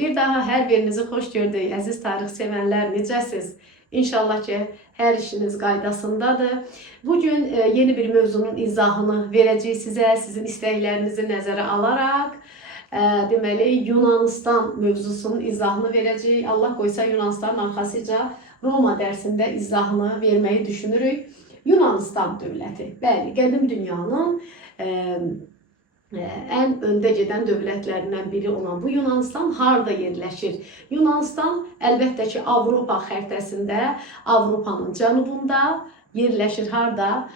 Bir daha hər birinizi xoş gördük, əziz tarix sevənlər, necəsiz? İnşallah ki, hər işiniz qaydasındadır. Bugün yeni bir mövzunun izahını verəcəyik sizə, sizin istəklərinizi nəzərə alaraq. Deməli, Yunanistan mövzusunun izahını verəcəyik. Allah qoysa Yunanistanın arxasıca Roma dərsində izahını verməyi düşünürük. Yunanistan dövləti, bəli, qədim dünyanın ən öndə gedən dövlətlərindən biri olan bu Yunanistan harada yerləşir? Yunanistan əlbəttə ki, Avropa xəritəsində, Avropanın cənubunda yerləşir. Harada?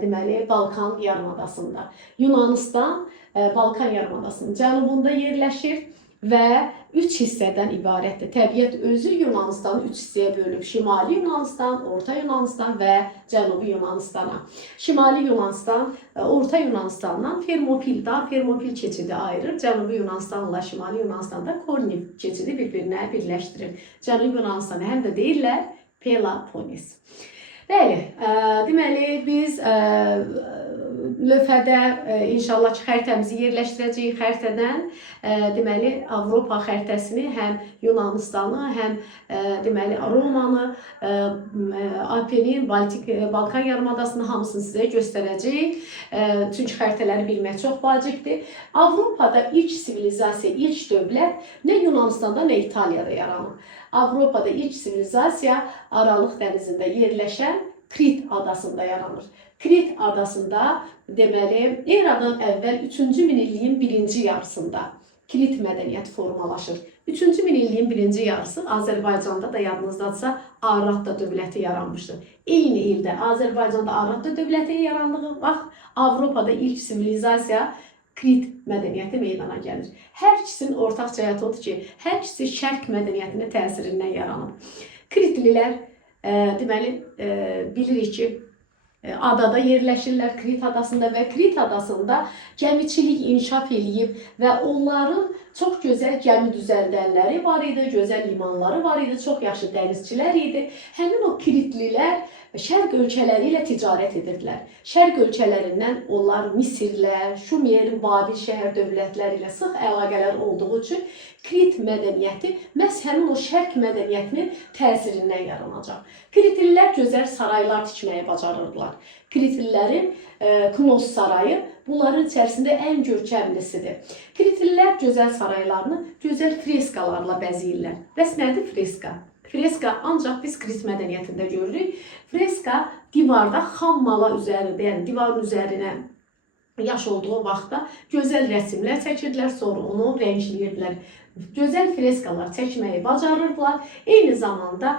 Deməli, Balkan yarımadasında. Yunanistan Balkan yarımadasının cənubunda yerləşir və 3 hissədən ibarətdir. Təbiət özü Yunanistanı 3 hissəyə bölüb. Şimali Yunanistan, Orta Yunanistan və Cənubi Yunanistana. Şimali Yunanistan, Orta Yunanistandan Fermopil, Fermopil keçidi ayırır. Cənubi Yunanistanla Şimali Yunanistanda Korniv keçidi bir-birinə birləşdirir. Cənubi Yunanistanı həm də deyirlər Peloponnes. Bəli, deməli biz lövhədə inşallah ki, xəritəmizi yerləşdirəcəyik. Xəritədən deməli Avropa xəritəsini, həm Yunanistanı, həm deməli Romanı, Alpenin, Balkan yarımadasını hamısını sizə göstərəcəyik. Çünki xəritələri bilmək çox vacibdir. Avropada ilk sivilizasiya, ilk dövlət nə Yunanistanda, nə İtaliyada yaranır. Avropada ilk sivilizasiya Aralıq dənizində yerləşən Krit adasında yaranır. Krit adasında deməli eradan əvvəl 3-cü minilliyin birinci yarısında Krit mədəniyyəti formalaşır. 3-cü minilliyin birinci yarısı Azərbaycanda da yadınızdadırsa Arratda dövləti yaranmışdır. Eyni ildə Azərbaycanda Arratda dövləti yarandığı vaxt Avropada ilk sivilizasiya Krit mədəniyyəti meydana gəlir. Hər ikisinin ortaq cəhəti odur ki, hər ikisi şərq mədəniyyətinin təsirindən yaranıb. Kritlilər deməli bilirik ki, adada yerləşirlər Krit adasında və Krit adasında gəmiçilik inkişaf edib və onların çox gözəl gəmi düzəldənləri var idi, gözəl limanları var idi, çox yaxşı dənizçilər idi. Həmin o Kritlilər şərq ölkələri ilə ticarət edirdilər. Şərq ölkələrindən onlar Misirlə, Şumer, Babil şəhər dövlətləri ilə sıx əlaqələr olduğu üçün Krit mədəniyyəti məhz həmin o şərq mədəniyyətinin təsirindən yaranacaq. Kritlilər gözəl saraylar tikməyi bacarırdılar. Kritllərin Knos sarayı bunların içərisində ən görkəmlisidir. Kritlilər gözəl saraylarını gözəl freskalarla bəzəyirlər. Bəs nədir freska? Freska ancaq biz Krit mədəniyyətində görürük. Freska divarda xam mala üzərində, yəni divarın üzərinə yaş olduğu vaxtda gözəl rəsmlər çəkirdilər, sonra onu rəngləyirdilər. Gözəl freskalar çəkməyi bacarırdılar. Eyni zamanda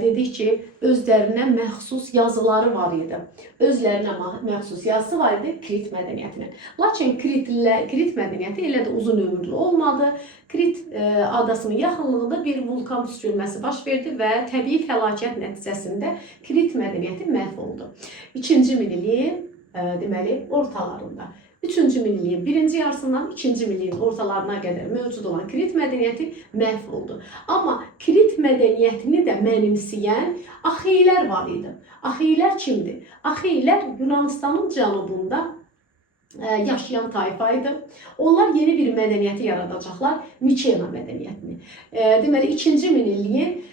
dedik ki, özlərinə məxsus yazıları var idi. Özlərinə məxsus yazısı var idi Krit mədəniyyətinin. Lakin Krit mədəniyyəti elə də uzun ömürlü olmadı. Krit adasının yaxınlığında bir vulkan püskürməsi baş verdi və təbii fəlakət nəticəsində Krit mədəniyyəti məhv oldu. 2-ci minilliyin deməli ortalarında. 3-cü minilliyin birinci yarısından 2-ci minilliyin ortalarına qədər mövcud olan Krit mədəniyyəti məhv oldu. Amma Krit mədəniyyətini də mənimsəyən Axeylər var idi. Axeylər kimdir? Axeylər Yunanistanın cənubunda yaşayan tayfa idi. Onlar yeni bir mədəniyyəti yaradacaqlar, Mikena mədəniyyətini. Deməli, 2-ci minilliyin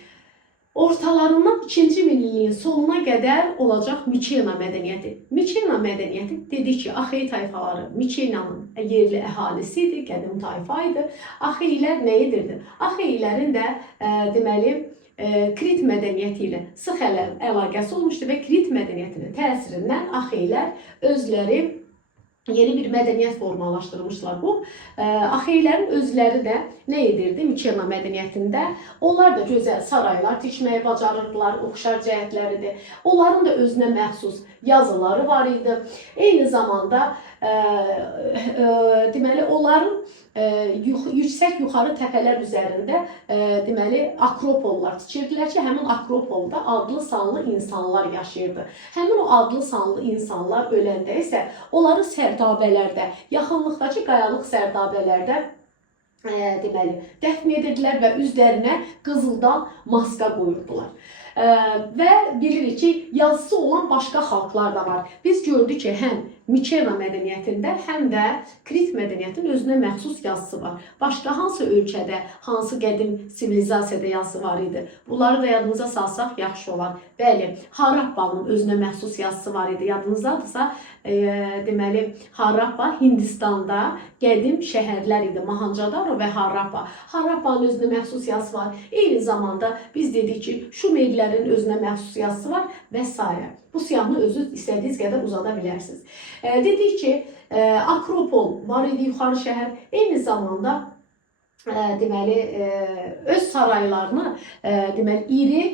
ortalarından 2-ci minilliyin sonuna qədər olacaq Mikena mədəniyyəti. Mikena mədəniyyəti dedik ki, Axey tayfaları Mikenanın yerli əhalisi idi, qədim tayfa idi. Axeylər nə edirdi? Axeylərin də deməli Krit mədəniyyəti ilə sıx əlaqəsi olmuşdu və Krit mədəniyyətinin təsirindən Axeylər özləri yeni bir mədəniyyət formalaşdırmışlar. Bu Axeylərin özləri də nə edirdi Mikena mədəniyyətində? Onlar da gözəl saraylar tikməyi bacarırdılar, oxşar cəhətləridir. Onların da özünə məxsus yazıları var idi. Eyni zamanda deməli onların yüksək yuxarı təpələr üzərində deməli akropollar tikirdilər ki, həmin akropolda adlı sanlı insanlar yaşayırdı. Həmin o adlı sanlı insanlar öləndə isə onları sərdabələrdə, yaxınlıqdakı qayalıq sərdabələrdə deməli dəfn edirdilər və üzlərinə qızıldan maska qoyurdular. Və bilirik ki, yazısı olan başqa xalqlar da var. Biz gördük ki, həm Mikena mədəniyyətində, həm də Krit mədəniyyətinin özünə məxsus yazısı var. Başqa hansı ölkədə, hansı qədim sivilizasiyada yazısı var idi? Bunları da yadınıza salsaq yaxşı olar. Bəli, Harappanın özünə məxsus yazısı var idi. Yadınızdadırsa, deməli, Harappa Hindistanda qədim şəhərlər idi. Mohenjo-daro və Harappa. Harappanın özünə məxsus yazısı var. Eyni zamanda biz dedik ki, Şumerlərin özünə məxsus yazısı var və s. Bu siyahını özü istədiyiniz qədər uzada bilərsiniz. Dedik ki, Akropol var idi, yuxarı şəhər. Eyni zamanda deməli, öz saraylarını deməli, iri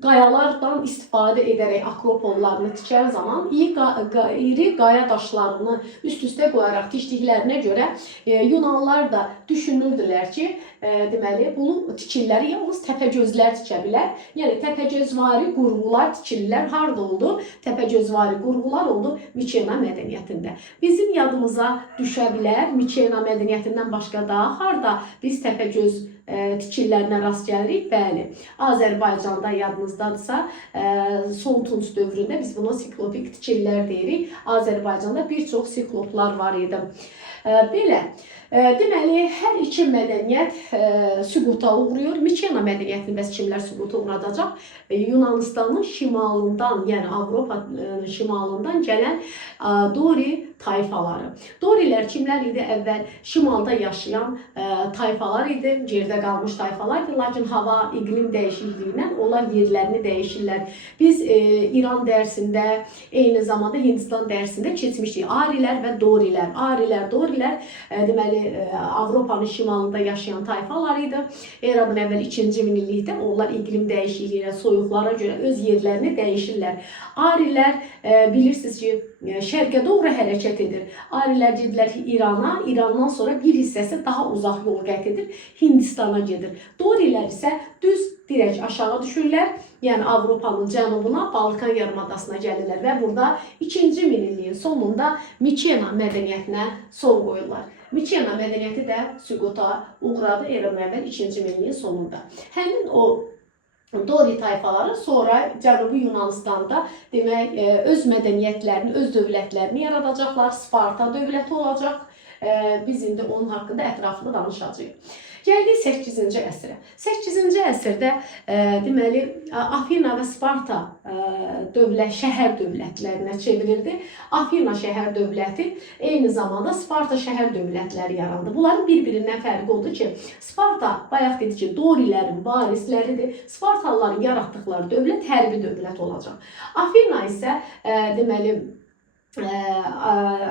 qayalardan istifadə edərək akropollarını tikər zaman iri qaya daşlarını üst-üstə qoyaraq tikdiklərinə görə Yunanlılar da düşünürdülər ki, deməli, bu tikilləri yalnız təpəgözlər tikə bilər. Yəni, təpəgözvari qurğular tikililər. Harada oldu? Təpəgözvari qurğular oldu Mikena mədəniyyətində. Bizim yadımıza düşə bilər Mikena mədəniyyətindən başqa da harada biz təpəgöz tikillərinə rast gəlirik. Bəli, Azərbaycanda yadınızdadırsa, son Tunc dövründə biz buna siklopik tikillər deyirik. Azərbaycanda bir çox sikloplar var idi. Belə, deməli, hər iki mədəniyyət süquta uğrayır. Mikena mədəniyyətini bəs kimlər süquta uğradacaq? Yunanistanın şimalından, yəni Avropa şimalından gələn Dori tayfaları. Dorilər kimlər idi? Əvvəl şimalda yaşayan tayfalar idi, gerdə qalmış tayfalar idi. Lakin hava, iqlim dəyişikliyindən onlar yerlərini dəyişirlər. Biz İran dərsində, eyni zamanda Hindistan dərsində keçmişdik. Arilər və Dorilər. Arilər, Dorilər deməli Avropanın şimalında yaşayan tayfalar idi. Eradan əvvəl 2-ci minillikdə onlar iqlim dəyişikliyinə, soyuqlara görə öz yerlərini dəyişirlər. Arilər bilirsiniz ki, şərqə doğru hərəkət edir. Arilər gedilər İrana, İrandan sonra bir hissəsi daha uzaq yol qət edir, Hindistana gedir. Dorilər isə düz dirək aşağı düşürlər, yəni Avropanın cənubuna, Balkan yarımadasına gəlirlər və burada 2-ci minilliyin sonunda Mikena mədəniyyətinə son qoyurlar. Mikena mədəniyyəti də süquta uğradı eradan əvvəl 2-ci minilliyin sonunda. Həmin o Dori tayfaları sonra Cənubi Yunanistanda demək, öz mədəniyyətlərini, öz dövlətlərini yaradacaqlar. Sparta dövləti olacaq. Biz indi onun haqqında ətraflı danışacağıq. Gəldik 8-ci əsrə. 8-ci əsrdə deməli Afina və Sparta şəhər dövlətlərinə çevrildi. Afina şəhər dövləti eyni zamanda Sparta şəhər dövlətləri yarandı. Bunların bir-birindən fərqi oldu ki, Sparta bayaq dedi ki, Dorilərin varisləridir. Spartalıların yaratdıqları dövlət hərbi dövlət olacaq. Afina isə deməli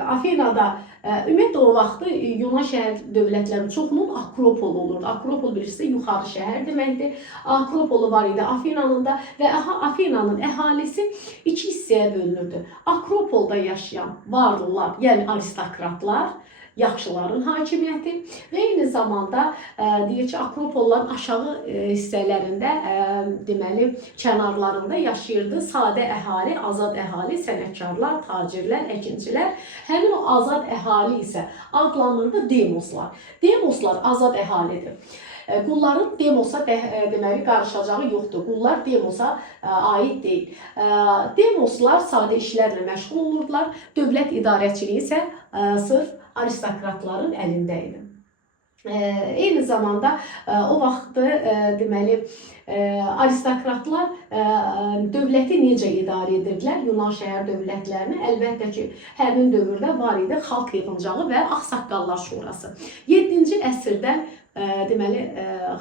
Afinada ümumiyyətlə o vaxtı Yunan şəhər dövlətlərinin çoxunun Akropol olurdu. Akropol bilirsə yuxarı şəhər deməkdir. Akropolu var idi Afinanın da və Afinanın əhalisi iki hissəyə bölünürdü. Akropolda yaşayan varlılar, yəni aristokratlar, yaxşıların hakimiyyəti və eyni zamanda deyir ki, Akropolların aşağı hissələrində, deməli, kənarlarında yaşayırdı sadə əhali, azad əhali, sənətkarlar, tacirlər, əkincilər. Həmin o azad əhali isə adlanırdı demoslar. Demoslar azad əhalidir. Qulların demosa deməli qarışacağı yoxdur. Qullar demosa aid deyil. Demoslar sadə işlərlə məşğul olurdular. Dövlət idarəçiliyi isə sırf aristokratların əlində idi. Eyni zamanda o vaxtı deməli aristokratlar dövləti necə idarə edirdilər? Yunan şəhər dövlətlərini əlbəttə ki, həmin dövrdə var idi xalq yığıncağı və Ağsaqqallar Şurası. 7-ci əsrdə deməli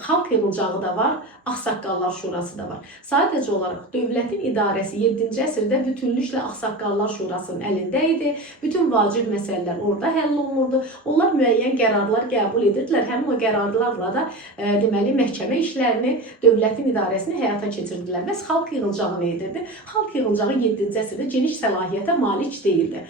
xalq yığıncağı da var, Ağsaqqallar Şurası da var. Sadəcə olaraq dövlətin idarəsi 7-ci əsrdə bütünlüklə Ağsaqqallar Şurasının əlində idi. Bütün vacib məsələlər orada həll olunurdu. Onlar müəyyən qərarlar qəbul edirdilər. Həmin o qərarlarla da deməli məhkəmə işlərini, dövlətin idarəsini həyata keçirdilər. Bəs xalq yığıncağı nə edirdi? Xalq yığıncağı 7-ci əsrdə geniş səlahiyyətə malik deyildi.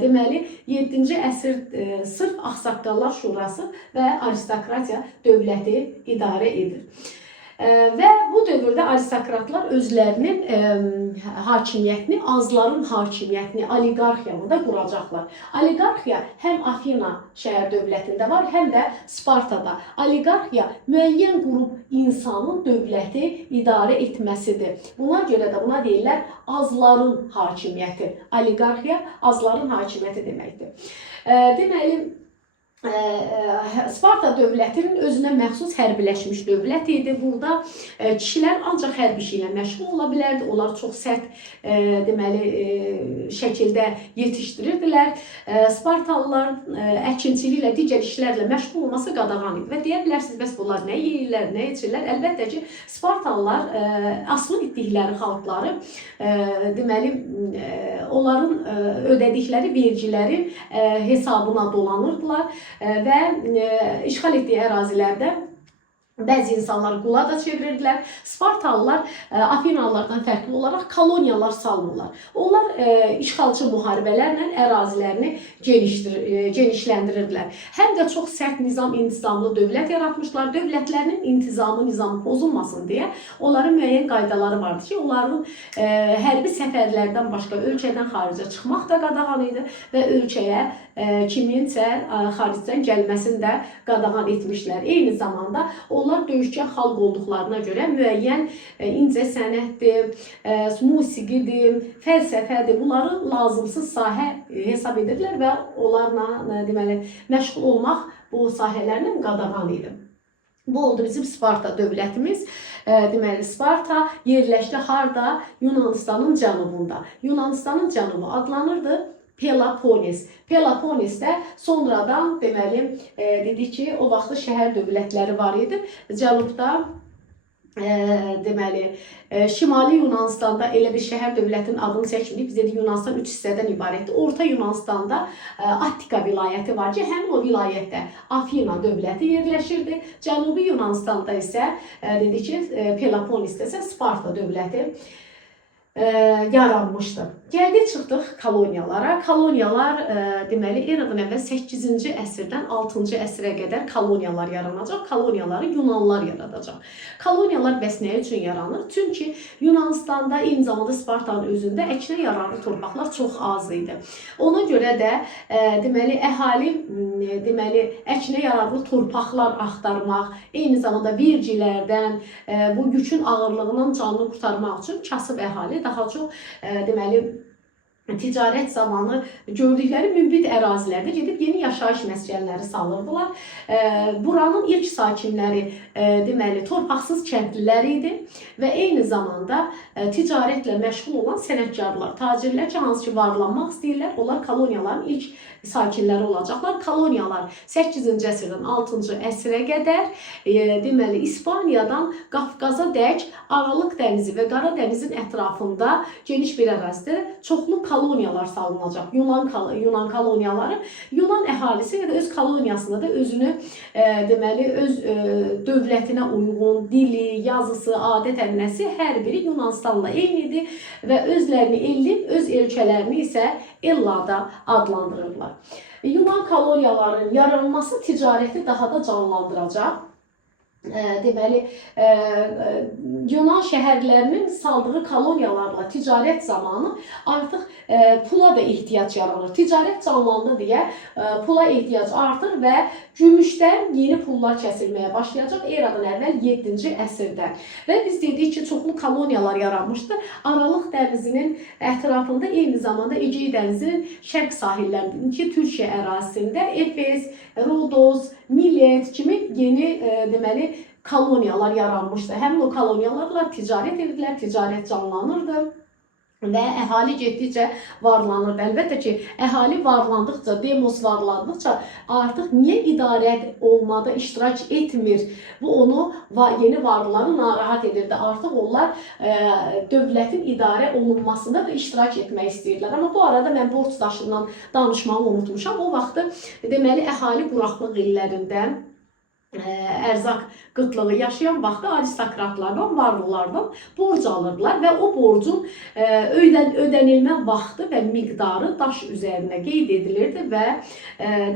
Deməli 7-ci əsr sırf Ağsaqqallar Şurası və aristokratiya dövləti idarə edir. Və bu dövrdə aristokratlar özlərinin hakimiyyətini, azların hakimiyyətini, oliqarxiyamı da quracaqlar. Oliqarxiya həm Afina şəhər dövlətində var, həm də Spartada. Oliqarxiya müəyyən qrup insanın dövləti idarə etməsidir. Buna görə də buna deyirlər azların hakimiyyəti. Oliqarxiya azların hakimiyyəti deməkdir. Deməli, Sparta dövlətinin özünə məxsus hərbiləşmiş dövlət idi. Burada kişilər ancaq hərbi işi ilə məşğul ola bilərdi. Onlar çox sərt deməli şəkildə yetişdirirdilər. Spartalılar əkinçiliklə, digər işlərlə məşğul olması qadağan idi. Və deyə bilərsiniz, bəs bunlar nə yeyirlər, nə içirlər? Əlbəttə ki, Spartalılar asılı etdikləri xalqları deməli onların ödədikləri vergilərin hesabına dolanırdılar və işğal etdiyi ərazilərdə bəzi insanları qula da çevirirdilər. Spartalılar Afinalılardan fərqli olaraq koloniyalar salmırlar. Onlar işğalçı müharibələrlə ərazilərini genişləndirirdilər. Həm də çox sərt intizamlı dövlət yaratmışlar. Dövlətlərinin nizamı pozulmasın deyə onların müəyyən qaydaları vardı ki, onların hərbi səfərlərdən başqa ölkədən xaricə çıxmaq da qadağan idi və ölkəyə kiminsə xaricdən gəlməsini də qadağan etmişlər. Eyni zamanda onlar döyüşkən xalq olduqlarına görə müəyyən incə sənətdir, musiqidir, fəlsəfədir. Bunları lazımsız sahə hesab edirlər və onlarla deməli məşğul olmaq bu sahələrlə qadağan idi. Bu oldu bizim Sparta dövlətimiz. Deməli, Sparta yerləşdi harda? Yunanistanın cənubunda. Yunanistanın cənubu adlanırdı Pelopones. Peloponesdə sonradan deməli dedik ki, o vaxtı şəhər dövlətləri var idi. Cənubda deməli Şimali Yunanistanda elə bir şəhər dövlətinin adını çəkmirik. Biz dedik Yunanistan 3 hissədən ibarətdir. Orta Yunanistanda Attika vilayəti var ki, həmin o vilayətdə Afina dövləti yerləşirdi. Cənubi Yunanistanda isə dedik ki, Peloponesdə isə Sparta dövləti yaranmışdı. Gəldik çıxdıq koloniyalara. Koloniyalar deməli eradan əvvəl 8-ci əsrdən 6-cı əsrə qədər koloniyalar yaranacaq. Koloniyaları Yunanlılar yaradacaq. Koloniyalar bəs nə üçün yaranır? Çünki Yunanistanda, eyni zamanda Spartanın özündə əkinə yararlı torpaqlar çox az idi. Ona görə də deməli əhali deməli əkinə yararlı torpaqlar axtarmaq, eyni zamanda vergilərdən, bu yükün ağırlığından canını qurtarmaq üçün kasıb əhali daha çox deməli ticarət zamanı gördükləri münbit ərazilərdə gedib yeni yaşayış məskənləri salırdılar. Buranın ilk sakinləri deməli torpaqsız kəndlilər idi və eyni zamanda ticarətlə məşğul olan sənətkarlar, tacirlər ki, hansı ki varlanmaq istəyirlər, onlar koloniyaların ilk sakinləri olacaqlar. Koloniyalar 8-ci əsrdən 6-cı əsrə qədər deməli İspaniyadan Qafqaza dək Aralıq dənizi və Qara dənizin ətrafında geniş bir ərazidə çoxlu koloniyalar salınacaq. Yunan koloniyaları, Yunan əhalisi öz koloniyasında da özünü deməli öz dövlətinə uyğun dili, yazısı, adət-ənənəsi hər biri Yunanistanla eynidir və özlərini Ellin, öz ölkələrini isə Ellada adlandırırlar. Yunan koloniyalarının yaranması ticarəti daha da canlandıracaq. Deməli, Yunan şəhərlərinin saldığı koloniyalarla ticarət zamanı artıq pula da ehtiyac yaranır. Ticarət canlandı deyə pula ehtiyac artır və gümüşdən yeni pullar kəsilməyə başlayacaq eradan əvvəl 7-ci əsrdə. Və biz dedik ki, çoxlu koloniyalar yaranmışdır. Aralıq dənizinin ətrafında, eyni zamanda Egey dənizinin şərq sahillərindəki Türkiyə ərazisində Efes, Rodos, Milet kimi yeni deməli koloniyalar yaranmışdı. Həmin o koloniyalarla ticarət edirdilər, ticarət canlanırdı və əhali getdikcə varlanırdı. Əlbəttə ki, əhali varlandıqca, demos varlandıqca artıq niyə idarə olmada iştirak etmir? Bu onu yeni varlıları narahat edirdi. Artıq onlar dövlətin idarə olunmasında da iştirak etmək istəyirlər. Amma bu arada mən borc daşından danışmağı unutmuşam. O vaxtı deməli əhali quraqlıq illərində ərzaq qıtlığı yaşayan vaxtda aristokratlardan, varlılardan borc alırdılar və o borcun ödənilmə vaxtı və miqdarı daş üzərinə qeyd edilirdi və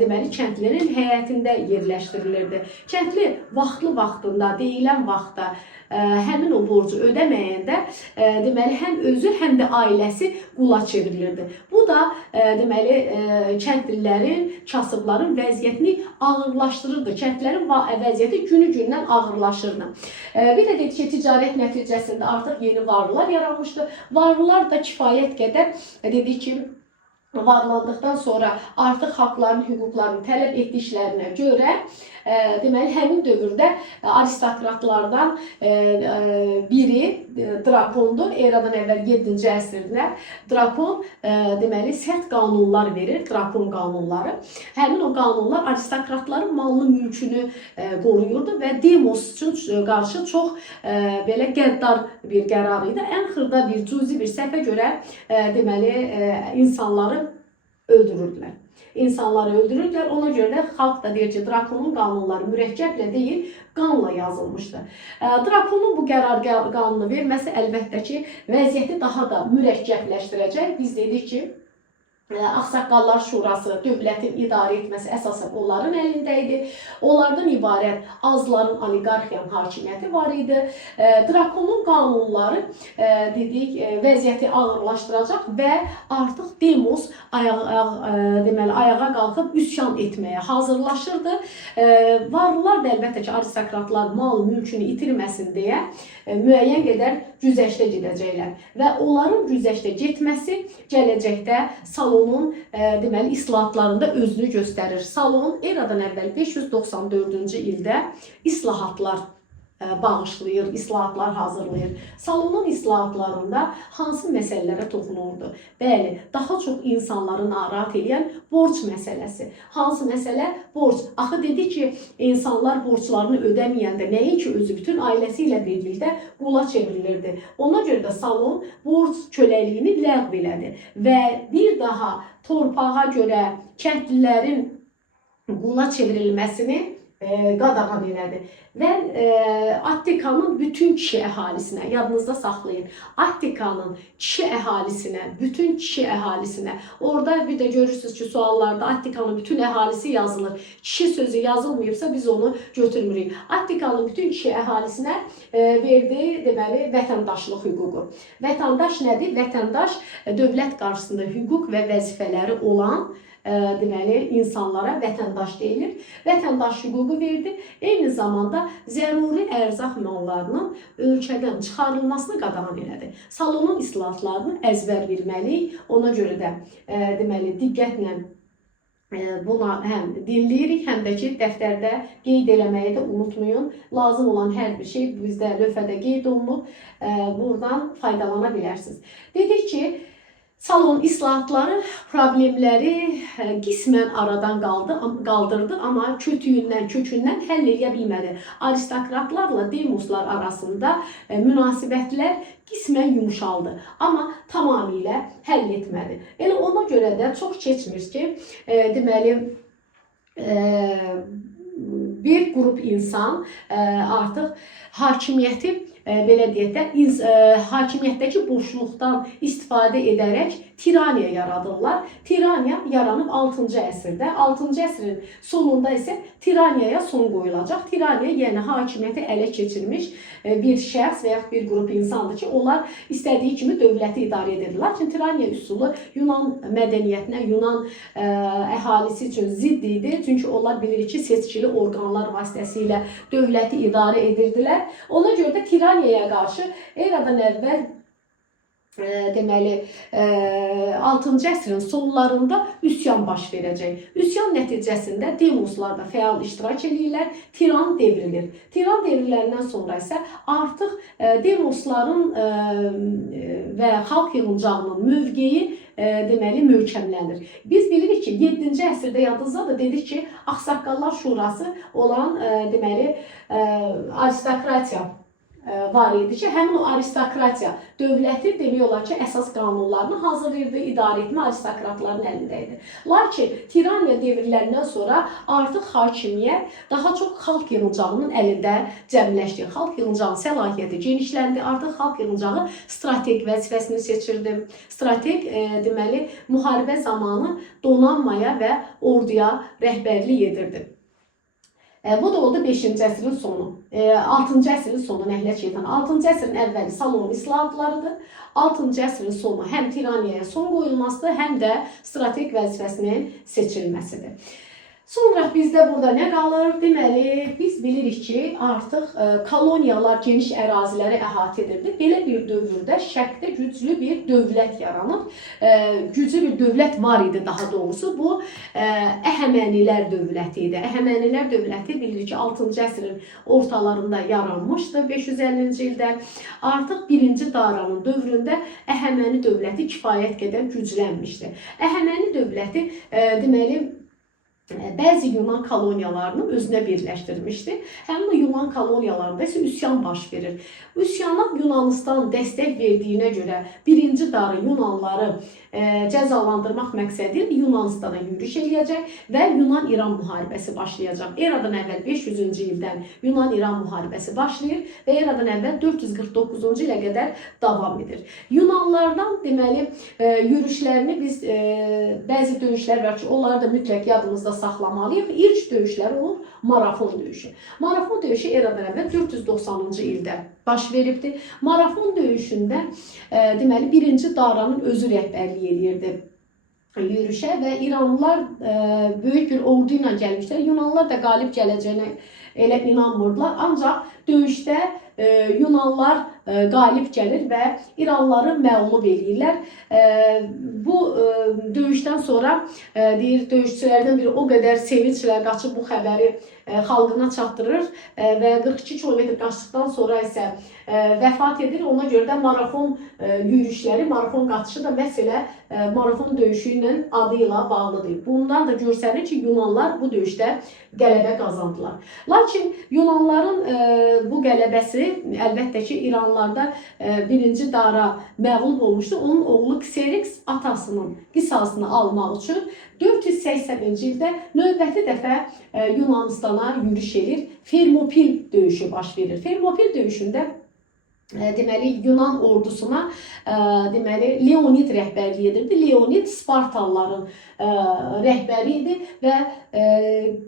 deməli kəndlilərin həyətində yerləşdirilirdi. Kəndli vaxtında, deyilən vaxtda həmin o borcu ödəməyəndə deməli həm özü, həm də ailəsi qula çevrilirdi. Bu da deməli kəndlilərin, kasıbların vəziyyətini ağırlaşdırırdı. Kəndlilərin vəziyyəti günü-gündən ağırlaşırdı. Bir də dedik ki, ticarət nəticəsində artıq yeni varlılar yaranmışdı. Varlılar da kifayət qədər dedik ki, varlandıqdan sonra artıq xalqların hüquqlarını tələb etdiklərinə görə deməli həmin dövrdə aristokratlardan biri Drakondur. Eradan əvvəl 7-ci əsrdə Drakon deməli sərt qanunlar verir, Drakon qanunları. Həmin o qanunlar aristokratların malını, mülkünü qoruyurdu və Demos üçün qarşı çox belə qəddar bir qərar idi. Ən xırda bir cüzi bir səhvə görə deməli insanları öldürürdülər. İnsanları öldürürdülər. Ona görə də xalq da deyir ki, Drakonun qanunları mürəkkəblə deyil, qanla yazılmışdı. Drakonun bu qərar qanunu verməsi əlbəttə ki, vəziyyəti daha da mürəkkəbləşdirəcək. Biz dedik ki, Ağsaqqallar Şurası dövlətin idarə etməsi əsasən onların əlində idi. Onlardan ibarət azların oliqarxiyan hakimiyyəti var idi. Drakonun qanunları dedik vəziyyəti ağırlaşdıracaq və artıq Demos ayağa qalxıb üsyan etməyə hazırlaşırdı. Varlılar da əlbəttə ki, aristokratlar mal mülkünü itirməsin deyə müəyyən qədər güzəştə gedəcəklər və onların güzəştə getməsi gələcəkdə Salonun deməli islahatlarında özünü göstərir. Salon eradan əvvəl 594-cü ildə islahatlar bağışlayır, islahatlar hazırlayır. Salonun islahatlarında hansı məsələlərə toxunurdu? Bəli, daha çox insanları narahat edən borc məsələsi. Hansı məsələ? Borc. Axı dedi ki, insanlar borclarını ödəməyəndə nəinki özü, bütün ailəsi ilə birlikdə qula çevrilirdi. Ona görə də Salon borc köləliyini ləğv elədi və bir daha torpağa görə kəndlilərin qula çevrilməsini qadağan elədi və Attikanın bütün kişi əhalisinə, yadınızda saxlayın, Attikanın kişi əhalisinə, bütün kişi əhalisinə, orada bir də görürsünüz ki, suallarda Attikanın bütün əhalisi yazılır. Kişi sözü yazılmayıbsa biz onu götürmürük. Attikanın bütün kişi əhalisinə verdiyi deməli vətəndaşlıq hüququ. Vətəndaş nədir? Vətəndaş dövlət qarşısında hüquq və vəzifələri olan deməli insanlara vətəndaş deyilir. Vətəndaş hüququ verdi. Eyni zamanda zəruri ərzaq mallarının ölkədən çıxarılmasını qadağan elədi. Salonun islahatlarını əzbər bilməliyik. Ona görə də deməli diqqətlə buna həm dinləyirik, həm də ki, dəftərdə qeyd eləməyi də unutmayın. Lazım olan hər bir şey bizdə lövhədə qeyd olunub. Buradan faydalana bilərsiniz. Dedik ki, Salon islahatları problemləri qismən aradan qaldırdı, amma kökündən həll edə bilmədi. Aristokratlarla demoslar arasında münasibətlər qismən yumuşaldı, amma tamamilə həll etmədi. Elə ona görə də çox keçmir ki, deməli, bir qrup insan artıq hakimiyyəti belə deyək də, hakimiyyətdəki boşluqdan istifadə edərək tiraniya yaradırlar. Tiraniya yaranıb 6-cı əsrdə. 6-cı əsrin sonunda isə tiraniyaya son qoyulacaq. Tiraniya yəni hakimiyyəti ələ keçirmiş bir şəxs və ya bir qrup insandır ki, onlar istədiyi kimi dövləti idarə edirlər. Lakin tiraniya üsulu Yunan mədəniyyətinə, Yunan əhalisi üçün zidd idi. Çünki onlar bilir ki, seçkili orqanlar vasitəsilə dövləti idarə edirdilər. Ona görə də tiraniyaya qarşı eradan əvvəl deməli 6-cı əsrin sonlarında üsyan baş verəcək. Üsyan nəticəsində demoslar da fəal iştirak edirlər, tiran devrilir. Tiran devrilərindən sonra isə artıq demosların və xalq yığıncağının mövqeyi deməli möhkəmlənir. Biz bilirik ki, 7-ci əsrdə yadınızda da dedik ki, Ağsaqqallar Şurası olan deməli aristokratiya var idi ki, həmin o aristokratiya dövləti demək olar ki, əsas qanunlarını hazırlayırdı, idarə etmə aristokratların əlində idi. Lakin tiraniya devirlərindən sonra artıq hakimiyyət daha çox xalq yığıncağının əlində cəmləşdi. Xalq yığıncağının səlahiyyəti genişləndi, artıq xalq yığıncağı strateq vəzifəsini seçirdi. Strateq deməli müharibə zamanı donanmaya və orduya rəhbərlik edirdi. Bu da oldu 5-ci əsrin sonu. 6-cı əsrin sonu nəhlə şeytan. 6-cı əsrin əvvəli Salon islahatlarıdır. 6-cı əsrin sonu həm tiraniyaya son qoyulmasıdır, həm də strateji vəzifəsinin seçilməsidir. Sonra bizdə burada nə qalır? Deməli, biz bilirik ki, artıq koloniyalar geniş əraziləri əhatə edirdi. Belə bir dövrdə Şərqdə güclü bir dövlət yaranıb. Güclü bir dövlət var idi daha doğrusu. Bu Əhəmənilər dövləti idi. Əhəmənilər dövləti bilirik ki, 6-cı əsrin ortalarında yaranmışdı 550-ci ildə. Artıq 1-ci Daranın dövründə Əhəməni dövləti kifayət qədər güclənmişdi. Əhəməni dövləti deməli bəzi Yunan koloniyalarını özünə birləşdirmişdi. Həmin o Yunan koloniyalarında isə üsyan baş verir. Üsyana Yunanistan dəstək verdiyinə görə 1-ci Dara Yunanları cəzalandırmaq məqsədi Yunanistana yürüş edəcək və Yunan-İran müharibəsi başlayacaq. Eradan əvvəl 500-cü ildən Yunan-İran müharibəsi başlayır və eradan əvvəl 449-cu ilə qədər davam edir. Yunanlardan deməli yürüşlərini biz bəzi döyüşlər var ki, onları da mütləq yadımızda saxlamalıyıq. İlk döyüşləri olur Marafon döyüşü. Marafon döyüşü eradan əvvəl 490-cı ildə baş veribdir. Marafon döyüşündə deməli 1-ci Daranın özü rəhbərlik eləyirdi yürüşə və İranlılar böyük bir ordu ilə gəlmişlər. Yunanlılar da qalib gələcəyinə elə inanmırdılar. Ancaq döyüşdə Yunanlar qalib gəlir və İranlıları məğlub eləyirlər. Bu döyüşdən sonra deyir, döyüşçülərdən biri o qədər sevinclə qaçıb bu xəbəri xalqına çatdırır və 42 kilometr qaçdıqdan sonra isə vəfat edir. Ona görə də Marafon yürüşləri, Marafon qaçışı da məhz elə Marafon döyüşü ilə adı ilə bağlıdır. Bundan da görsənir ki, Yunanlar bu döyüşdə qələbə qazandılar. Lakin Yunanların bu qələbəsi əlbəttə ki, İranlarda 1-ci Dara məğlub olmuşdu. Onun oğlu Kserix atasının qisasını almaq üçün 480-ci ildə növbəti dəfə Yunanistana yürüş edir. Fermopil döyüşü baş verir. Fermopil döyüşündə deməli Yunan ordusuna deməli Leonid rəhbərlik edirdi. Leonid Spartalıların rəhbəri idi və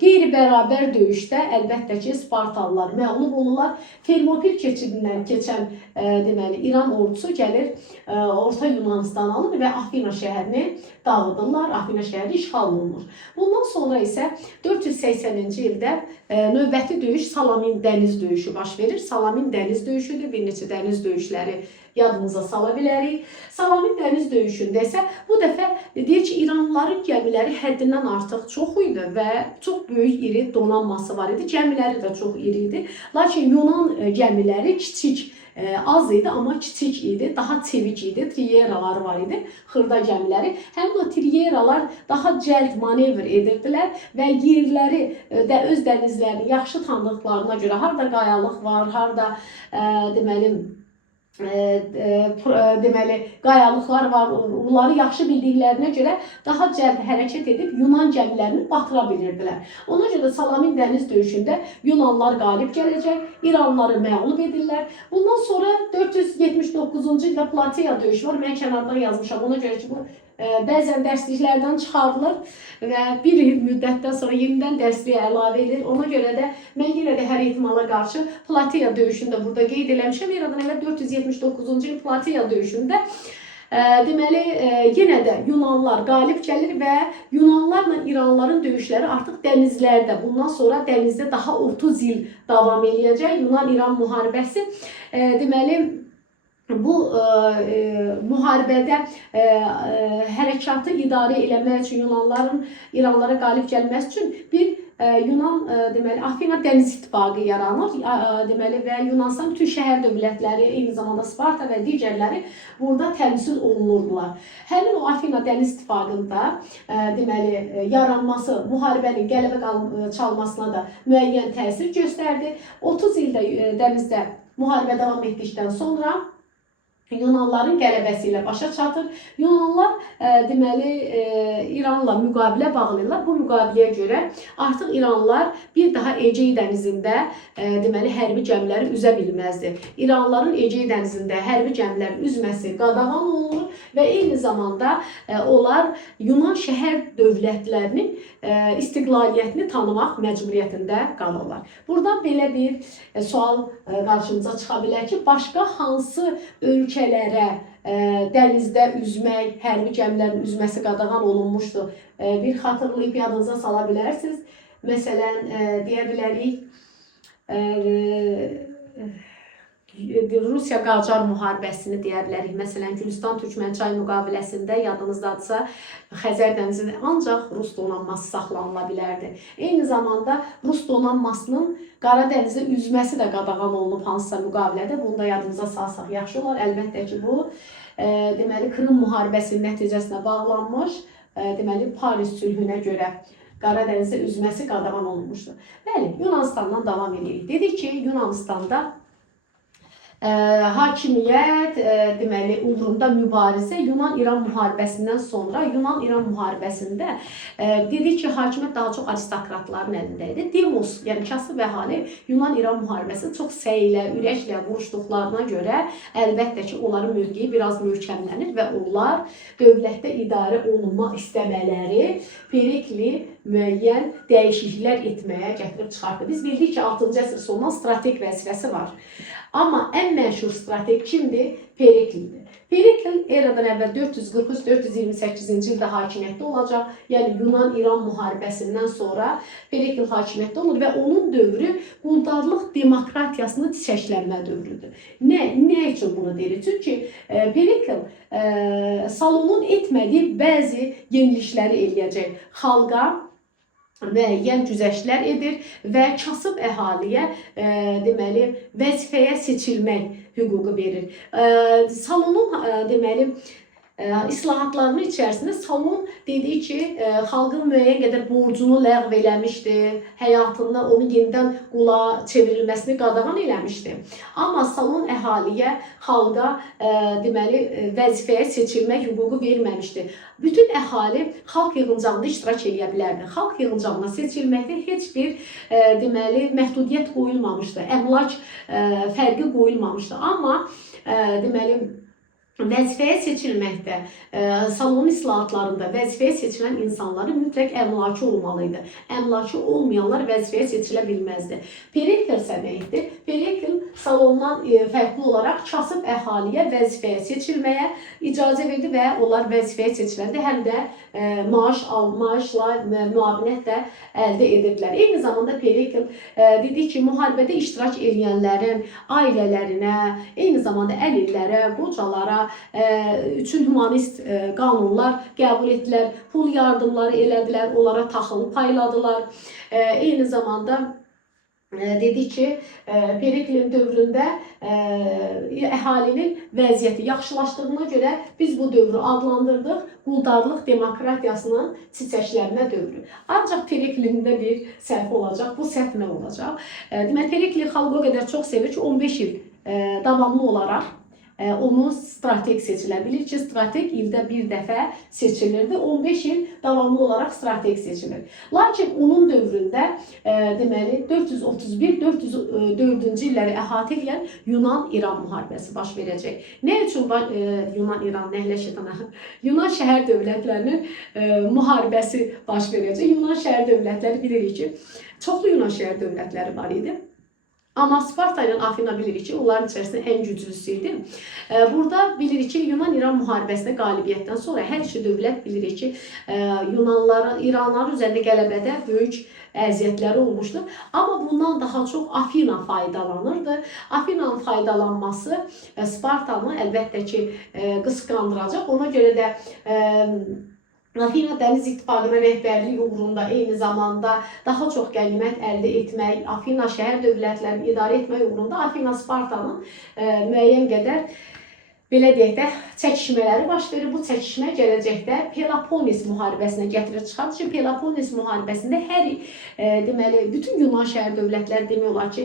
qeyri-bərabər döyüşdə əlbəttə ki, Spartalılar məğlub olurlar. Fermopil keçidindən keçən deməli İran ordusu gəlir Orta Yunanistanı alır və Afina şəhərini dağıdırlar. Afina şəhəri işğal olunur. Bundan sonra isə 480-ci ildə növbəti döyüş Salamin dəniz döyüşü baş verir. Salamin dəniz döyüşüdür. Bir neçə dəniz döyüşləri yadımıza sala bilərik. Salamin dəniz döyüşündə isə bu dəfə deyir ki, İranlıların gəmiləri həddindən artıq çox idi və çox böyük iri donanması var idi. Gəmiləri də çox iri idi. Lakin Yunan gəmiləri kiçik, az idi, amma kiçik idi, daha çevik idi, triyeralar var idi, xırda gəmiləri. Həmin o triyeralar daha cəld manevr edirdilər və yerləri də öz dənizlərini yaxşı tanıdıqlarına görə, harda qayalıq var, harda deməli qayalıqlar var, onları yaxşı bildiklərinə görə daha cəld hərəkət edib Yunan gəmilərini batıra bilirdilər. Ona görə Salamin dəniz döyüşündə Yunanlar qalib gələcək, İranlıları məğlub edirlər. Bundan sonra 479-cu ildə Plateya döyüşü var. Mən kənardan yazmışam. Ona görə ki, bu bəzən dərsliklərdən çıxarılır və bir il müddətdən sonra yenidən dərsliyə əlavə edilir. Ona görə də mən yenə də hər ehtimala qarşı Plateya döyüşündə burada qeyd eləmişəm. Eradan əvvəl 479-cu il Plateya döyüşündə deməli yenə də Yunanlar qalib gəlir və Yunanlarla İranlıların döyüşləri artıq dənizlərdə. Bundan sonra dənizdə daha 30 il davam eləyəcək Yunan-İran müharibəsi. Deməli bu müharibədə hərəkatı idarə eləmək üçün Yunanların İranlara qalib gəlməsi üçün bir Yunan deməli Afina dəniz ittifaqı yaranır. Deməli və Yunanistan bütün şəhər dövlətləri, eyni zamanda Sparta və digərləri burada təmsil olunurdular. Həmin o Afina dəniz ittifaqında deməli yaranması müharibənin qələbə çalmasına da müəyyən təsir göstərdi. 30 ildə dənizdə müharibə davam etdikdən sonra Yunanların qələbəsi ilə başa çatır. Yunanlar deməli İranla müqavilə bağlayırlar. Bu müqaviləyə görə artıq İranlılar bir daha Ecey dənizində deməli hərbi gəmiləri üzə bilməzdi. İranlıların Ecey dənizində hərbi gəmilərin üzməsi qadağan olunur və eyni zamanda onlar Yunan şəhər dövlətlərinin istiqlaliyyətini tanımaq məcburiyyətində qalırlar. Buradan belə bir sual qarşımıza çıxa bilər ki, başqa hansı ölkələrə dənizdə üzmək, hərbi gəmilərin üzməsi qadağan olunmuşdur? Bir xatırlayıb yadınıza sala bilərsiniz. Məsələn, deyə bilərik, Rusiya Qacar müharibəsini deyə bilərik. Məsələn, Gülüstan-Türkmənçay müqaviləsində yadınızdadırsa, Xəzər dənizində ancaq Rus donanması saxlanıla bilərdi. Eyni zamanda Rus donanmasının Qara dənizdə üzməsi də qadağan olunub hansısa müqavilədə. Bunu da yadınıza salsaq yaxşı olar. Əlbəttə ki, bu deməli Krım müharibəsinin nəticəsinə bağlanmış, deməli Paris sülhünə görə Qara dənizdə üzməsi qadağan olunmuşdur. Bəli, Yunanistandan davam edirik. Dedik ki, Yunanistanda hakimiyyət, deməli, uğrunda mübarizə Yunan-İran müharibəsindən sonra Yunan-İran müharibəsində dedik ki, hakimiyyət daha çox aristokratların əlində idi. Demos, yəni kasıb əhali Yunan-İran müharibəsində çox səylə, ürəklə vuruşduqlarına görə əlbəttə ki, onların mövqeyi biraz möhkəmlənir və onlar dövlətdə idarə olunmaq istəmələri Perikli müəyyən dəyişikliklər etməyə gətirib çıxartdı. Biz bildik ki, 6-cı əsr sonundan strateq vəzifəsi var. Amma ən məşhur strateg kimdir? Periklidir. Perikl eradan əvvəl 443-428-ci ildə hakimiyyətdə olacaq. Yəni Yunan-İran müharibəsindən sonra Perikl hakimiyyətdə olur və onun dövrü quldarlıq demokratiyasının çiçəklənmə dövrüdür. Nə üçün bunu deyirik? Çünki Perikl Salonun etmədiyi bəzi yenilikləri eləyəcək. Xalqa müəyyən güzəştlər edir və kasıb əhaliyə deməli vəzifəyə seçilmək hüququ verir. Salonun deməli islahatlarının içərisində Salon dedi ki, xalqın müəyyən qədər borcunu ləğv eləmişdi, həyatında onu yenidən qula çevrilməsini qadağan eləmişdi. Amma Salon əhaliyə, xalqa deməli vəzifəyə seçilmək hüququ verməmişdi. Bütün əhali xalq yığıncağında iştirak edə bilərdi. Xalq yığıncağına seçilməkdə heç bir deməli məhdudiyyət qoyulmamışdı, əmlak fərqi qoyulmamışdı. Amma deməli vəzifəyə seçilməkdə, Salonun islahatlarında vəzifəyə seçilən insanların mütləq əmlakı olmalıydı. Əmlakı olmayanlar vəzifəyə seçilə bilməzdi. Perikl isə nə idi? Perikl Salondan fərqli olaraq kasıb əhaliyə vəzifəyə seçilməyə icazə verdi və onlar vəzifəyə seçiləndə həm də maaşla müavinət də əldə edirdilər. Eyni zamanda Perikl dedi ki, müharibədə iştirak edənlərin ailələrinə, eyni zamanda əlillərə, qocalara üçün humanist qanunlar qəbul etdilər, pul yardımları elədilər, onlara taxıl payladılar. Eyni zamanda dedi ki, Periklin dövründə əhalinin vəziyyəti yaxşılaşdığına görə biz bu dövrü adlandırdıq quldarlıq demokratiyasının çiçəklərinə dövrü. Ancaq Periklində bir səhv olacaq. Bu səhv nə olacaq? Demək, Perikli xalqı o qədər çox sevir ki, 15 il davamlı olaraq onu strateg seçilə bilir ki, strateg ildə bir dəfə seçilirdi. 15 il davamlı olaraq strateg seçilir. Lakin onun dövründə deməli 431-404-cü illəri əhatə edən Yunan-İran müharibəsi baş verəcək. Nə üçün Yunan-İran Yunan şəhər dövlətlərinin müharibəsi baş verəcək? Yunan şəhər dövlətləri bilirik ki, çoxlu Yunan şəhər dövlətləri var idi. Amma Sparta ilə Afina bilirik ki, onların içərisində ən güclüsü idi. Burada bilirik ki, Yunan-İran müharibəsində qalibiyyətdən sonra hər iki dövlət bilirik ki, İranların üzərində qələbədə böyük əziyyətləri olmuşdur. Amma bundan daha çox Afina faydalanırdı. Afinanın faydalanması Spartanı əlbəttə ki, qısqandıracaq. Ona görə də Afina Dəniz İttifaqına rəhbərlik uğrunda eyni zamanda daha çox qənimət əldə etmək, Afina şəhər dövlətlərini idarə etmək uğrunda Afina Spartanın müəyyən qədər belə deyək də, çəkişmələri baş verir. Bu çəkişmə gələcəkdə Peloponnes müharibəsinə gətirib çıxardı ki, Peloponnes müharibəsində deməli, bütün Yunan şəhər dövlətləri demək olar ki,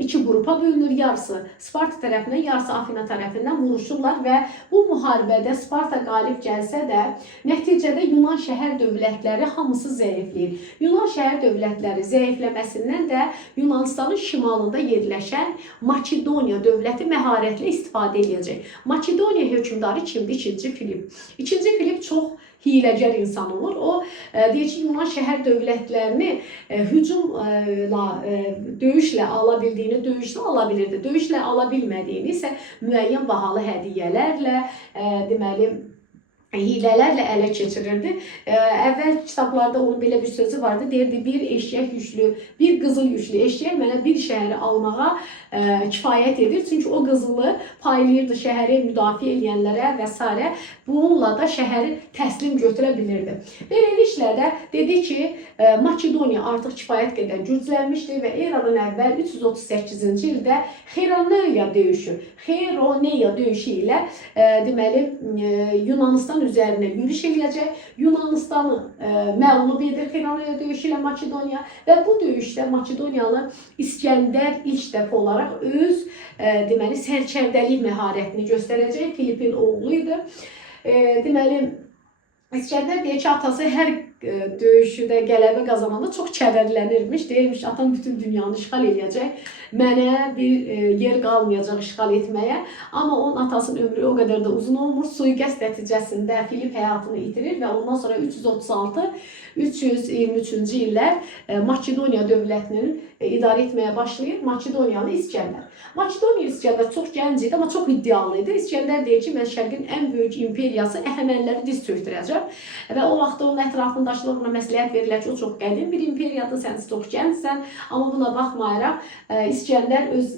iki qrupa bölünür. Yarısı Sparta tərəfindən, yarısı Afina tərəfindən vuruşurlar və bu müharibədə Sparta qalib gəlsə də, nəticədə Yunan şəhər dövlətləri hamısı zəifləyir. Yunan şəhər dövlətləri zəifləməsindən də Yunanistanın şimalında yerləşən Makedoniya dövləti məharətlə istifadə edəcək. Makedoniya hökmdarı kimdir? İkinci Filip. İkinci Filip çox hiyləgər insan olur. O deyir ki, Yunan şəhər dövlətlərini hücumla, döyüşlə ala bildiyini, döyüşlə ala bilirdi. Döyüşlə ala bilmədiyini isə müəyyən bahalı hədiyyələrlə, deməli, hilələrlə ələ keçirirdi. Əvvəl kitablarda onun belə bir sözü vardı. Deyirdi, bir eşək yüklü, bir qızıl yüklü eşək mənə bir şəhəri almağa kifayət edir. Çünki o qızılı paylayırdı şəhəri müdafiə edənlərə və s. Bununla da şəhəri təslim götürə bilirdi. Beləliklə də dedi ki, Makedoniya artıq kifayət qədər güclənmişdi və eradan əvvəl 338-ci ildə Xeyroneia döyüşü ilə deməli, Yunanistan üzərinə yürüş edəcək. Yunanistanı məğlub edir Xeyroneia döyüşü ilə Makedoniya və bu döyüşdə Makedoniyalı İskəndər ilk dəfə olaraq öz deməli, sərkərdəlik məharətini göstərəcək. Filipin oğlu idi. Deməli, İskəndər deyir ki, atası hər döyüşüdə qələbə qazananda çox kədərlənirmiş. Deyirmiş, atam bütün dünyanı işğal edəcək. Mənə bir yer qalmayacaq işğal etməyə. Amma onun atasının ömrü o qədər də uzun olmur. Sui-qəsd nəticəsində Filip həyatını itirir və ondan sonra 336-323-cü illər Makedoniya dövlətinin idarə etməyə başlayır. Makedoniyalı İskəndər. Makedoniya İskəndər çox gənc idi, amma çox iddialı idi. İskəndər deyir ki, mən şərqin ən böyük imperiyası Əhəməniləri diz çöktürəcəm. Və o vaxtda onun ətrafındaşlarına məsləhət verirlər ki, o çox qədim bir imperiyadır, sən çox gəncsən. Amma buna baxmayaraq İskəndər öz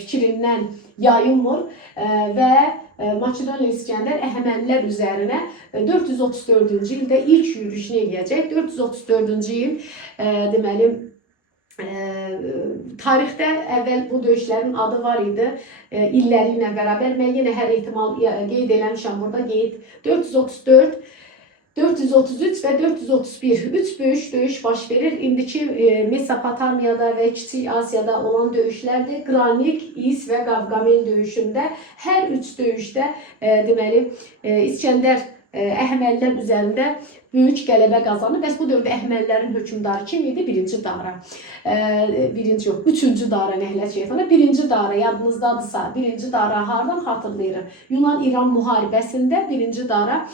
fikrindən yayınmır və Makedoniya İskəndər Əhəmənilər üzərinə 434-cü ildə ilk yürüşünü edəcək. 434-cü il deməli, tarixdə əvvəl bu döyüşlərin adı var idi, illəri ilə bərabər. Mən yenə hər ehtimal qeyd eləmişəm burada, qeyd 434, 433 və 431. 3 böyük döyüş baş verir. İndiki Mesopotamiyada və Kiçik Asiyada olan döyüşlərdir. Qranik, İs və Qavqamel döyüşündə hər 3 döyüşdə deməli, İskəndər Əhəmənilər üzərində böyük qələbə qazanır. Bəs bu dövrdə Əhəmənilərin hökmdarı kim idi? Birinci Dara. Üçüncü Dara nəhləcək. Birinci Dara yadınızdadırsa, birinci Dara hardan xatırlayırıq? Yunan-İran müharibəsində birinci Dara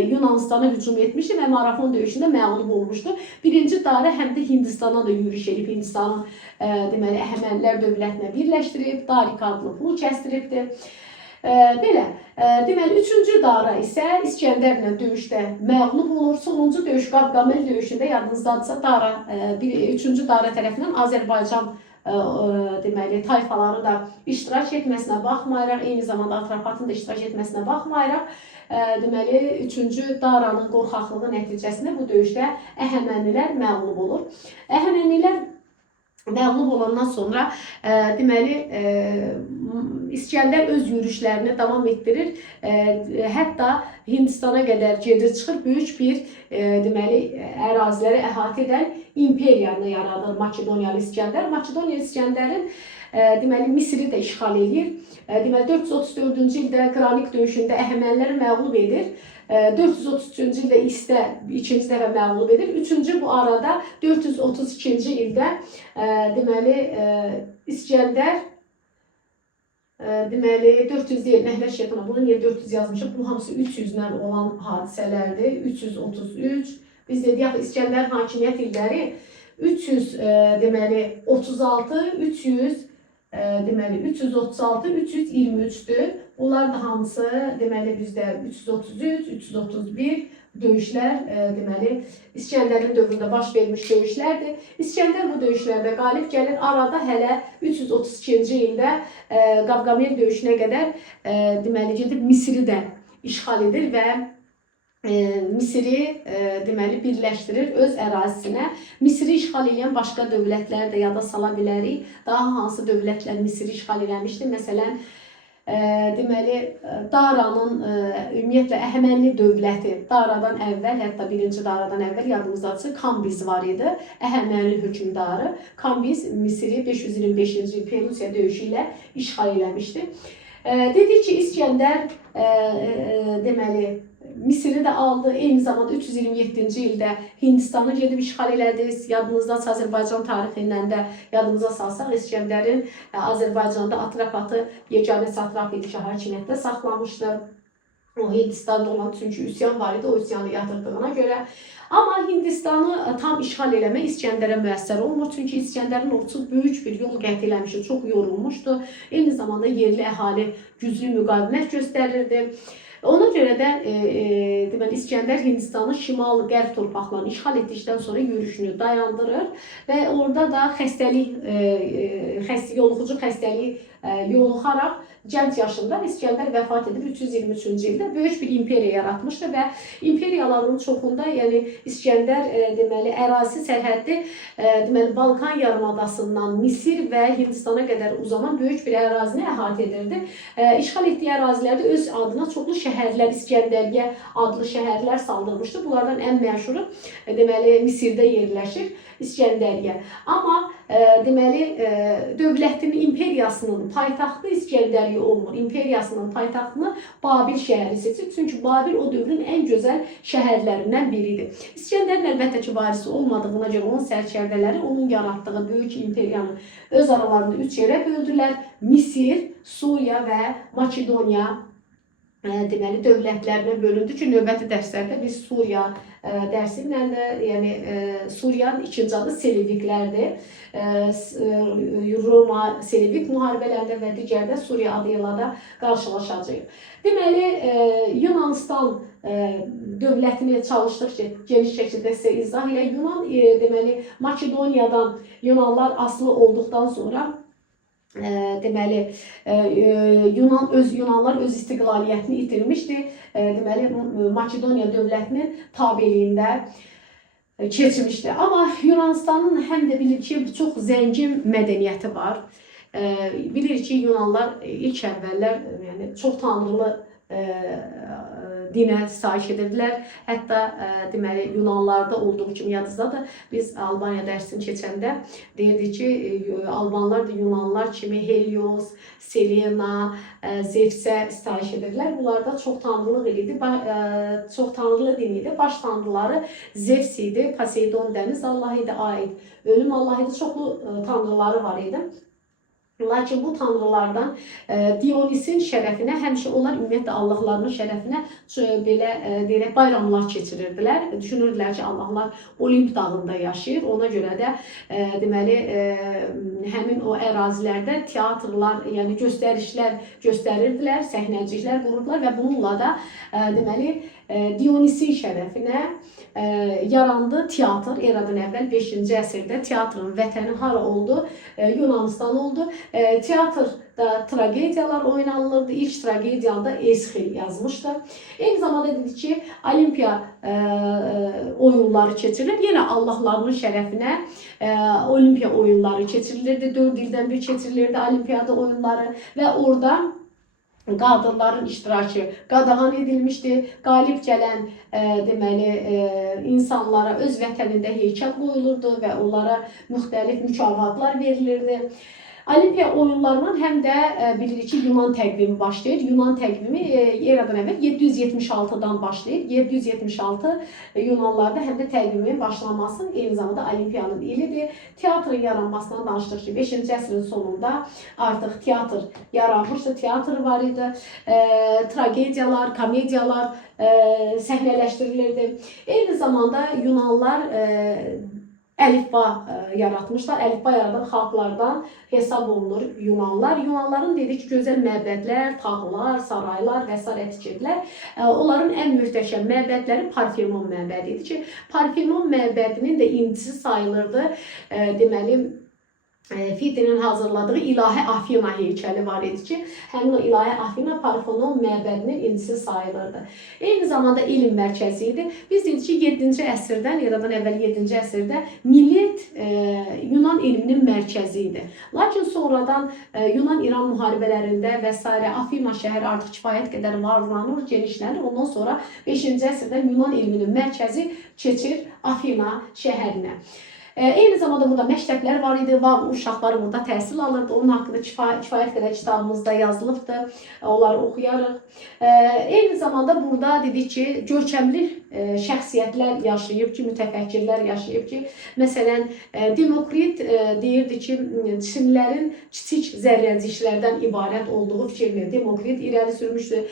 Yunanistana hücum etmişdi və Marafon döyüşündə məğlub olmuşdu. Birinci Dara həm də Hindistana da yürüş edib, Hindistanın deməli, Əhəmənilər dövlətinə birləşdirib, Darik adlı pul kəsdiribdir. Belə, deməli, 3-cü Dara isə İskəndərlə döyüşdə məğlub olur. Sonuncu döyüş Qavqamel döyüşündə yadınızdadırsa Dara, 3-cü Dara tərəfindən Azərbaycan deməli, tayfaları da iştirak etməsinə baxmayaraq, eyni zamanda Atropatın da iştirak etməsinə baxmayaraq, deməli, 3-cü Daranın qorxaqlığı nəticəsində bu döyüşdə Əhəmənilər məğlub olur. Əhəmənilər məğlub olandan sonra deməli, İskəndər öz yürüşlərini davam etdirir. Hətta Hindistana qədər gedir, çıxır, böyük bir deməli, əraziləri əhatə edən imperiyanı yaradır Makedoniyalı İskəndər. Makedoniyalı İskəndərin deməli, Misri də işğal edir. Deməli, 434-cü ildə Qranik döyüşündə Əhəməniləri məğlub edir. 433-cü ildə İsdə ikinci dəfə məğlub edir. Üçüncü bu arada 432-ci ildə deməli, İskəndər deməli, 400 deyil, nəhlək şeytana, bunu niyə 400 yazmışıq? Bu hamısı 300-dən olan hadisələrdir. 333, biz dedik, İskəndər hakimiyyət illəri 300, deməli, 36, 300, deməli, 336, 323-dür. Bunlar da hamısı, deməli, bizdə 333, 331 döyüşlər, deməli, İskəndərin dövründə baş vermiş döyüşlərdir. İskəndər bu döyüşlərdə qalib gəlir. Arada hələ 332-ci ildə Qavqamel döyüşünə qədər, deməli, gedib Misri də işğal edir və Misri deməli, birləşdirir öz ərazisinə. Misri işğal edən başqa dövlətləri də yada sala bilərik. Daha hansı dövlətlər Misri işğal eləmişdir? Məsələn, deməli, Daranın ümumiyyətlə Əhəməni dövləti, Daradan əvvəl, hətta 1-ci Daradan əvvəl yadımızdadır, Kambiz var idi, Əhəməni hökmdarı. Kambiz Misiri 525-ci il Perusiya döyüşü ilə işğal eləmişdi. Dedi ki, İskəndər deməli, Misiri də aldı, eyni zamanda 327-ci ildə Hindistanı gedib işğal elədi. Yadınızda Azərbaycan tarixindən də yadımıza salsaq, İskəndərin Azərbaycanda Atropatı yeganə satrap idi ki, hakimiyyətdə saxlamışdı. O Hindistan'da olan çünkü üsyan var idi, o üsyanı yatırdığına göre. Ama Hindistan'ı tam işğal eləmək İskəndərə müəssər olmur. Çünki İskəndərin ordusu böyük bir yol qət eləmişdi, çox yorulmuşdu. Eyni zamanda yerli əhali güclü müqavimət göstərirdi. Ona görə də deməli İskəndər Hindistanın şimal-qərb torpaqlarını işğal etdikdən sonra yürüşünü dayandırır və orada da yoluxucu xəstəlik yoluxaraq gənc yaşında İskəndər vəfat edib 323-cü ildə böyük bir imperiya yaratmışdı və imperiyaların çoxunda, yəni İskəndər deməli ərazi sərhəddi deməli Balkan yarımadasından Misir və Hindistana qədər uzanan böyük bir ərazini əhatə edirdi. İşğal etdiyi ərazilərdə öz adına çoxlu şəhərlər, İskəndəriyyə adlı şəhərlər saldırmışdı. Bunlardan ən məşhuru deməli Misirdə yerləşir İskəndəriyyə. Amma deməli dövlətinin imperiyasının paytaxtı İskəndəriyyə olmur. İmperiyasının paytaxtını Babil şəhəri seçir. Çünki Babil o dövrün ən gözəl şəhərlərindən biridir. İskəndərin əlbəttə ki varisi olmadığına görə onun sərkərdələri onun yaratdığı böyük imperiyanı öz aralarında 3 yerə böldülər. Misir, Suriya və Makedoniya deməli dövlətlərinə bölündü ki, növbəti dərslərdə biz Suriya dərsilə də, yəni Suriyanın ikinci adı Seleviklərdir. Roma Selevik müharibələrində və digər də Suriya adı ilə də qarşılaşacağıq. Deməli, Yunanistan dövlətini çalışdıqca geniş şəkildə sizə izah ilə Yunan deməli Makedoniyadan Yunanlar asılı olduqdan sonra deməli Yunanlar öz istiqlaliyyətini itirmişdi. Deməli Makedoniya dövlətinin tabeliyində keçmişdi. Amma Yunanistanın həm də bilir ki, çox zəngin mədəniyyəti var. Bilir ki, Yunanlar ilk əvvəllər yəni çox tanrılı dinə sitayiş edirdilər. Hətta deməli Yunanlarda olduğu kimi yadınızdadır. Biz Albaniya dərsini keçəndə deyirdik ki, Albanlar da Yunanlar kimi Helios, Selena, Zevsə sitayiş edirdilər. Bunlarda çox tanrılıq idi, çox tanrılı din idi. Baş tanrıları Zevs idi, Poseidon dəniz allahı idi, Aid ölüm allahı idi. Çoxlu tanrıları var idi. Lakin bu tanrılardan Dionisin şərəfinə, həmişə onlar ümumiyyətlə Allahlarının şərəfinə belə deyək bayramlar keçirirdilər. Düşünürdülər ki, Allahlar Olimp dağında yaşayır. Ona görə də deməli həmin o ərazilərdə teatrlar, yəni göstərişlər göstərirdilər, səhnəciklər qururdular və bununla da deməli Dionisin şərəfinə yarandı teatr. Eradan əvvəl 5-ci əsrdə teatrın vətəni hara oldu? Yunanistan oldu. Teatrda tragediyalar oynanılırdı. İlk tragediyanı da Esxil yazmışdı. Eyni zamanda dedi ki, Olimpiya oyunları keçirilir. Yenə Allahlarının şərəfinə Olimpiya oyunları keçirilirdi. 4 ildən bir keçirilirdi Olimpiyada oyunları və orada qadınların iştirakı qadağan edilmişdi. Qalib gələn deməli insanlara öz vətənində heykəl qoyulurdu və onlara müxtəlif mükafatlar verilirdi. Olimpiya oyunlarından həm də bilirik ki, Yunan təqvimi başlayır. Yunan təqvimi eradan əvvəl 776-dan başlayır. 776 Yunanlarda həm də təqvimin başlanması eyni zamanda Olimpiyanın ilidir. Teatrın yaranmasından danışdıq ki, 5-ci əsrin sonunda artıq teatr yaranmışdı, teatr var idi. Tragediyalar, komediyalar səhnələşdirilirdi. Eyni zamanda Yunanlar əlifba yaratmışlar. Əlifba yaradan xalqlardan hesab olunur Yunanlar. Yunanların dedik ki, gözəl məbədlər, tağlar, saraylar və s. tikirdilər. Onların ən möhtəşəm məbədləri Parfemon məbədi idi ki, Parfemon məbədinin də incisi sayılırdı. Deməli, Fidi'nin hazırladığı İlahi Afina heykeli var idi ki, həmin o İlahi Afina Parfenon məbədinin incisi sayılırdı. Eyni zamanda elm mərkəzi idi. Biz dedik ki, 7-ci əsrdən, eradan əvvəl 7-ci əsrdə Milet Yunan elminin mərkəzi idi. Lakin sonradan Yunan-İran müharibələrində və s. Afina şəhəri artıq kifayət qədər varlanır, genişlənir. Ondan sonra 5-ci əsrdə Yunan elminin mərkəzi keçir Afina şəhərinə. Eyni zamanda burada məktəblər var idi, uşaqları burada təhsil alırdı. Onun haqqında kifayət qədər kitabımızda yazılıbdır, onları oxuyarıq. Eyni zamanda burada dedik ki, görkəmli şəxsiyyətlər yaşayıb ki, mütəfəkkirlər yaşayıb ki, məsələn, Demokrit deyirdi ki, cisimlərin kiçik zərrəciklərdən ibarət olduğu fikrini Demokrit irəli sürmüşdü.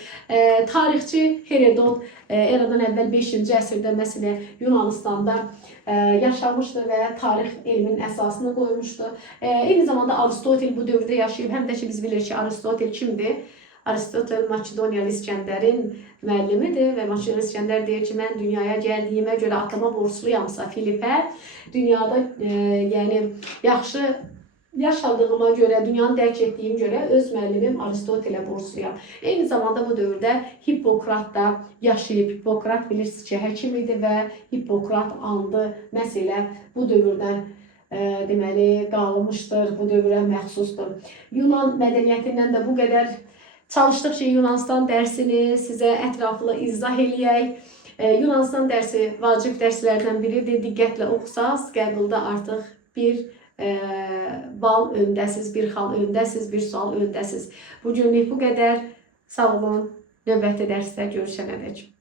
Tarixçi Herodot eradan əvvəl 5-ci əsrdə məsələn Yunanistanda yaşamışdı və tarix elminin əsasını qoymuşdu. Eyni zamanda Aristotel bu dövrdə yaşayıb. Həm də ki, biz bilirik ki, Aristotel kimdir? Aristotel Makedoniyalı İskəndərin müəllimidir və Makedoniyalı İskəndər deyir ki, mən dünyaya gəldiyimə görə atama borcluyamsa Filipə, dünyada yəni yaxşı yaşadığıma görə, dünyanı dərk etdiyim görə öz müəllimim Aristotelə borcluyam. Eyni zamanda bu dövrdə Hippokrat da yaşayıb. Hippokrat bilirsiniz ki, həkim idi və Hippokrat andı məsələ bu dövrdən deməli qalmışdır, bu dövrə məxsusdur. Yunan mədəniyyətindən də bu qədər çalışdıq ki, Yunanistan dərsini sizə ətraflı izah eləyək. Yunanistan dərsi vacib dərslərdən biridir. Diqqətlə oxusaz, qəbulda artıq bir bal öndəsiz, bir xal öndəsiz, bir sual öndəsiz. Bugünlük bu qədər. Sağ olun. Növbəti dərsdə görüşənədək.